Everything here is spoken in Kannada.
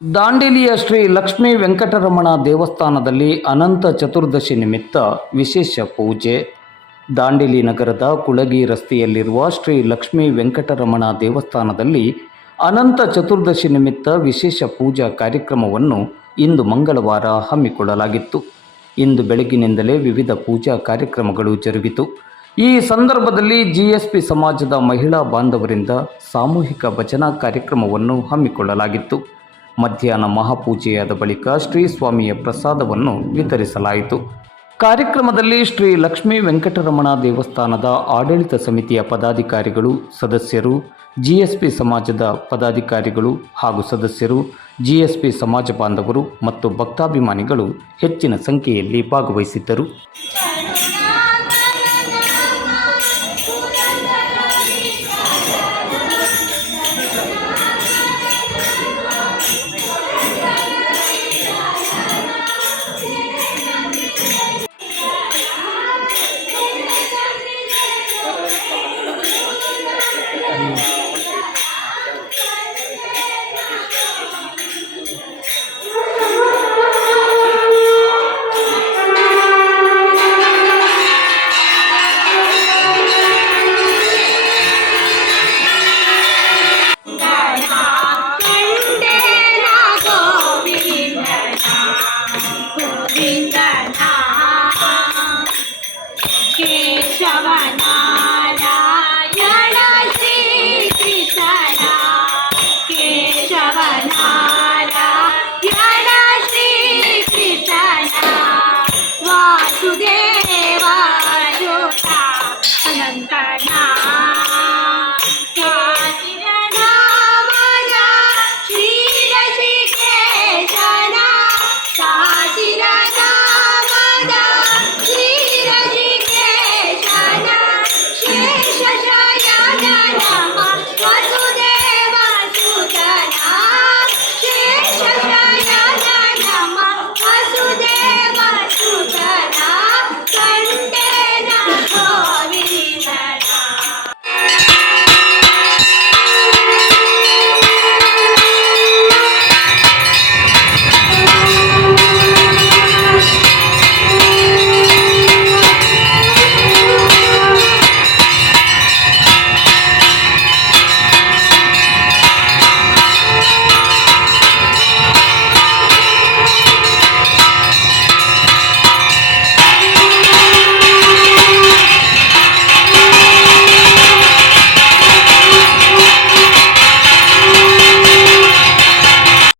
ದಾಂಡೇಲಿಯ ಶ್ರೀ ಲಕ್ಷ್ಮೀ ವೆಂಕಟರಮಣ ದೇವಸ್ಥಾನದಲ್ಲಿ ಅನಂತ ಚತುರ್ದಶಿ ನಿಮಿತ್ತ ವಿಶೇಷ ಪೂಜೆ. ದಾಂಡೇಲಿ ನಗರದ ಕುಳಗಿ ರಸ್ತೆಯಲ್ಲಿರುವ ಶ್ರೀ ಲಕ್ಷ್ಮೀ ವೆಂಕಟರಮಣ ದೇವಸ್ಥಾನದಲ್ಲಿ ಅನಂತ ಚತುರ್ದಶಿ ನಿಮಿತ್ತ ವಿಶೇಷ ಪೂಜಾ ಕಾರ್ಯಕ್ರಮವನ್ನು ಇಂದು ಮಂಗಳವಾರ ಹಮ್ಮಿಕೊಳ್ಳಲಾಗಿತ್ತು. ಇಂದು ಬೆಳಗಿನಿಂದಲೇ ವಿವಿಧ ಪೂಜಾ ಕಾರ್ಯಕ್ರಮಗಳು ಜರುಗಿತು. ಈ ಸಂದರ್ಭದಲ್ಲಿ ಜಿಎಸ್ಪಿ ಸಮಾಜದ ಮಹಿಳಾ ಬಾಂಧವರಿಂದ ಸಾಮೂಹಿಕ ಭಜನಾ ಕಾರ್ಯಕ್ರಮವನ್ನು ಹಮ್ಮಿಕೊಳ್ಳಲಾಗಿತ್ತು. ಮಧ್ಯಾಹ್ನ ಮಹಾಪೂಜೆಯಾದ ಬಳಿಕ ಶ್ರೀ ಸ್ವಾಮಿಯ ಪ್ರಸಾದವನ್ನು ವಿತರಿಸಲಾಯಿತು. ಕಾರ್ಯಕ್ರಮದಲ್ಲಿ ಶ್ರೀ ಲಕ್ಷ್ಮೀ ವೆಂಕಟರಮಣ ದೇವಸ್ಥಾನದ ಆಡಳಿತ ಸಮಿತಿಯ ಪದಾಧಿಕಾರಿಗಳು, ಸದಸ್ಯರು, ಜಿಎಸ್ಪಿ ಸಮಾಜದ ಪದಾಧಿಕಾರಿಗಳು ಹಾಗೂ ಸದಸ್ಯರು, ಜಿಎಸ್ಪಿ ಸಮಾಜ ಬಾಂಧವರು ಮತ್ತು ಭಕ್ತಾಭಿಮಾನಿಗಳು ಹೆಚ್ಚಿನ ಸಂಖ್ಯೆಯಲ್ಲಿ ಭಾಗವಹಿಸಿದ್ದರು.